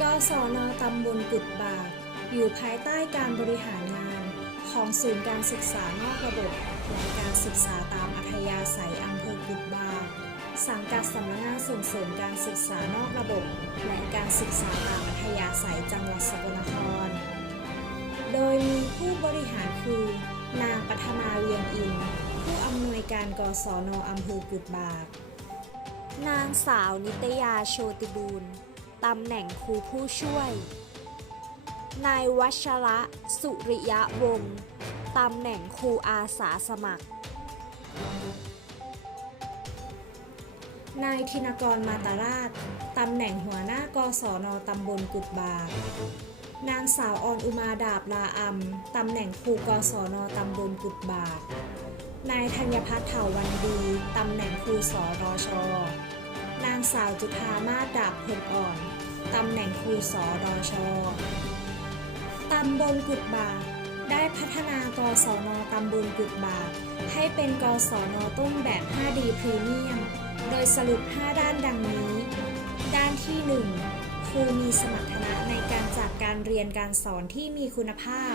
กศนตำบลกุดบาก อยู่ภายใต้การบริหารงาน ของศูนย์การศึกษานอกระบบและการศึกษาตามอัธยาศัยอำเภอกุดบาก สังกัดสำนักงานส่งเสริมการศึกษานอกระบบ และการศึกษาตามอัธยาศัยจังหวัดสกลนคร โดยมีผู้บริหารคือ นางปัทมาเวียงอิน ผู้อำนวยการกศนอำเภอกุดบาก นางสาวนิตยาโชติบูรณ์ ตำแหน่งครูผู้ช่วย นายวัชระสุริยะวงศ์ตำแหน่งครูอาสาสมัคร นายธินกรมาตาราชตำแหน่งหัวหน้ากศนตำบลกุดบากนางสาวออนอุมาดาบลาอัมตำแหน่งครูกศนตำบลกุดบากนายธัญพัฒน์เถาวันดี ตำแหน่งครูสอรอชอางสาวจุธามาดาบพลอ่อน ตำแหน่งครูสอรอชอตำบลกุดบากได้พัฒนากศนตำบลกุดบากให้เป็นกศนต้นแบบ 5D พรีเมียม โดยสรุป 5 ด้านดังนี้ ด้านที่ 1 ครูมีสมรรถนะในการจัดการเรียนการสอนที่มีคุณภาพ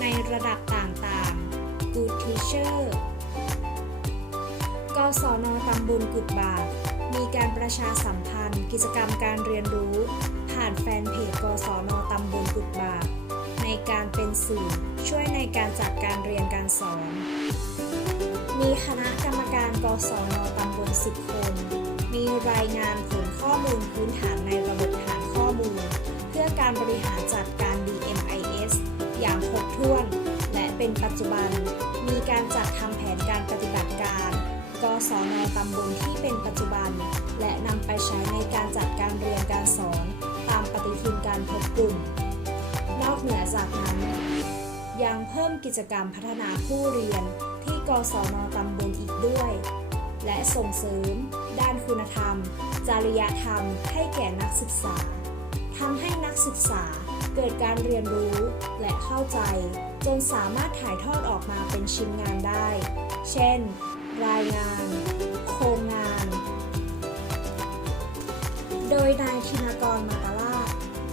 ในระดับต่างๆ Good Teacher กศนตำบลกุดบาก มีการประชาสัมพันธ์ กิจกรรมการเรียนรู้ ผ่านแฟนเพจกศนตำบลกุดบากในการเป็นสื่อช่วยในการจัดการเรียนการสอน มีคณะกรรมการกศนตำบล10คน มีรายงานผลข้อมูลพื้นฐานในระบบฐานข้อมูล เพื่อการบริหารจัดการ DMIS อย่างครบถ้วน และเป็นปัจจุบัน มีการจัดทำแผนการปฏิบัติการ กศนตำบลที่เป็นปัจจุบัน และนำไปใช้ในการจัดการเรียนการสอน ตามปฏิทินการพบกลุ่ม นอกเหนือจากนั้น ยังเพิ่มกิจกรรมพัฒนาผู้เรียนที่กศนตำบลอีกด้วย และส่งเสริม ด้านคุณธรรม จริยธรรม ให้แก่นักศึกษาทำให้นักศึกษาเกิดการเรียนรู้และเข้าใจ จนสามารถถ่ายทอดออกมาเป็นชิ้นงานได้ เช่น รายงาน โครงงาน โดยนายธินกรมาตาลา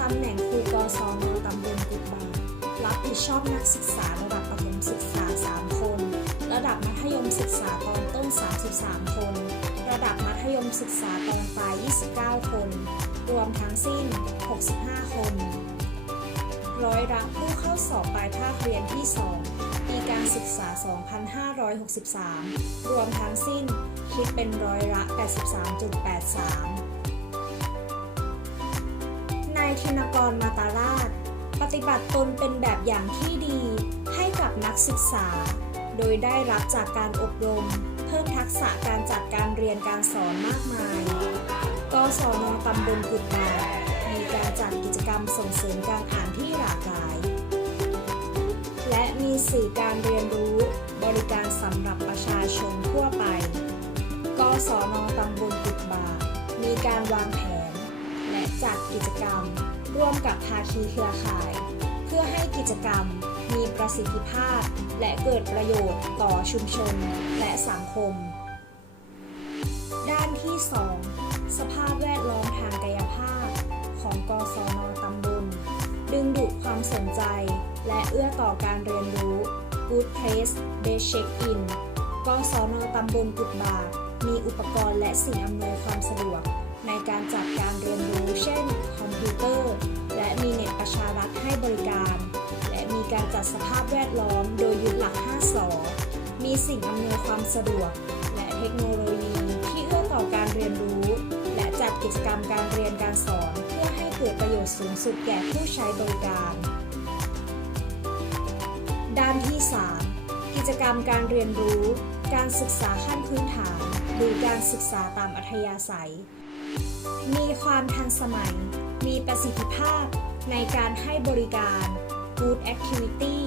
ตำแหน่งครูกศนตำบลกุดบางรับผิดชอบนักศึกษาระดับประถมศึกษา 3 คน ระดับมัธยมศึกษาตอนต้น 33 คน ระดับมัธยมศึกษาตอนปลาย 29 คน รวมทั้งสิ้น 65 คน ร้อยละผู้เข้าสอบปลายภาคเรียนที่ 2 ปีการศึกษา 2563 รวมทั้งสิ้นคิดเป็นร้อยละ 83.83 นายธินกรมาตาราช ปฏิบัติตนเป็นแบบอย่างที่ดีให้กับนักศึกษา โดยได้รับจากการอบรม เพิ่มทักษะการจัดการเรียนการสอนมากมายกศนตำบลกุดบามีการจัดกิจกรรมส่งเสริมการอ่าน ที่หลากหลาย และมีสื่อการเรียนรู้บริการสำหรับประชาชนทั่วไปกศนตำบลกุดบา มีการวางแผน และจัดกิจกรรม ร่วมกับภาคีเครือข่าย เพื่อให้กิจกรรมมีประสิทธิภาพ และเกิดประโยชน์ต่อชุมชนและสังคม ด้านที่ 2 สภาพแวด สนใจ และเอื้อต่อการเรียนรู้ Good Place Base Check In กศนตำบลกุดบาก มีอุปกรณ์และสิ่งอำนวยความสะดวก ในการจัดการเรียนรู้ เช่น คอมพิวเตอร์ และมีเน็ตประชารัฐให้บริการ และมีการจัดสภาพแวดล้อมโดยยึดหลัก 5สอมีสิ่งอำนวยความสะดวก และเทคโนโลยีที่เอื้อต่อการเรียนรู้ และจัดกิจกรรมการเรียนการสอน เพื่อให้เกิดประโยชน์สูงสุดแก่ผู้ใช้บริการ ด้านที่ 3 กิจกรรมการเรียนรู้ การศึกษาขั้นพื้นฐาน หรือการศึกษาตามอัธยาศัย มีความทันสมัย มีประสิทธิภาพในการให้บริการ Good Activity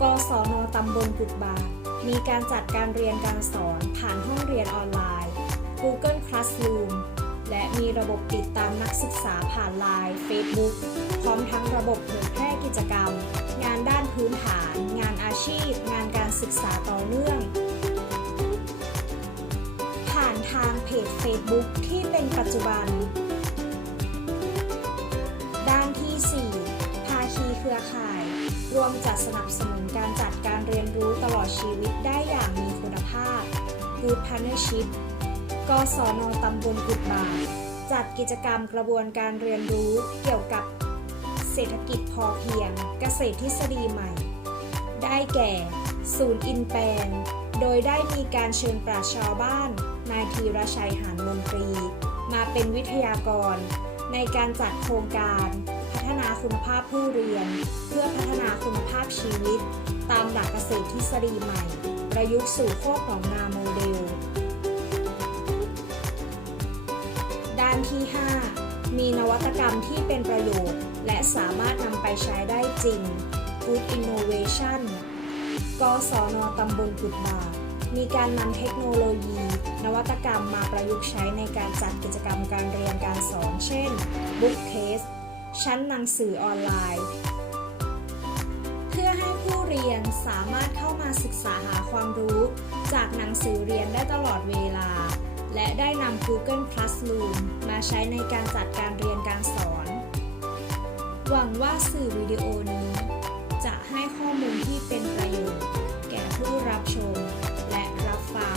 กศนตำบลกุดบากมีการจัดการเรียนการสอนผ่านห้องเรียนออนไลน์ Google Classroom และมีระบบติดตามนักศึกษาผ่านไลน์ Facebook พร้อมทั้งระบบเผยแพร่กิจกรรม งานด้านพื้นฐาน งานอาชีพ งานการศึกษาต่อเนื่อง ผ่านทางเพจ Facebook ที่เป็นปัจจุบัน ด้านที่ 4 ภาคีเครือข่าย รวมจัดสนับสนุนการจัดการเรียนรู้ตลอดชีวิตได้อย่างมีคุณภาพ Good Partnership กศนตำบลกุดบาทจัดกิจกรรมกระบวนการเรียนรู้เกี่ยวกับเศรษฐกิจพอเพียงเกษตรทฤษฎีใหม่ ได้แก่ ศูนย์อินแปลงโดยได้มีการเชิญปราชญ์ชาวบ้าน นายธีรชัยหานมนตรี มาเป็นวิทยากร ในการจัดโครงการ พัฒนาคุณภาพผู้เรียน เพื่อพัฒนาคุณภาพชีวิต ตามหลักเกษตรทฤษฎีใหม่ ประยุกต์สู่โคกหนองนาโมเดล ด้านที่ 5 มีนวัตกรรมที่เป็นประโยชน์ และสามารถนำไปใช้ได้จริง Good Innovation กศนตำบลกุดบามีการนำเทคโนโลยี นวัตกรรมมาประยุกต์ใช้ในการจัดกิจกรรมการเรียนการสอน เช่น Bookcase ชั้นหนังสือออนไลน์ เพื่อให้ผู้เรียนสามารถเข้ามาศึกษาหาความรู้ จากหนังสือเรียนได้ตลอดเวลา และได้นำ Google Classroom มาใช้ในการจัดการเรียนการสอน หวังว่าสื่อวิดีโอนี้ จะให้ข้อมูลที่เป็นประโยชน์ แก่ผู้รับชม และรับฟัง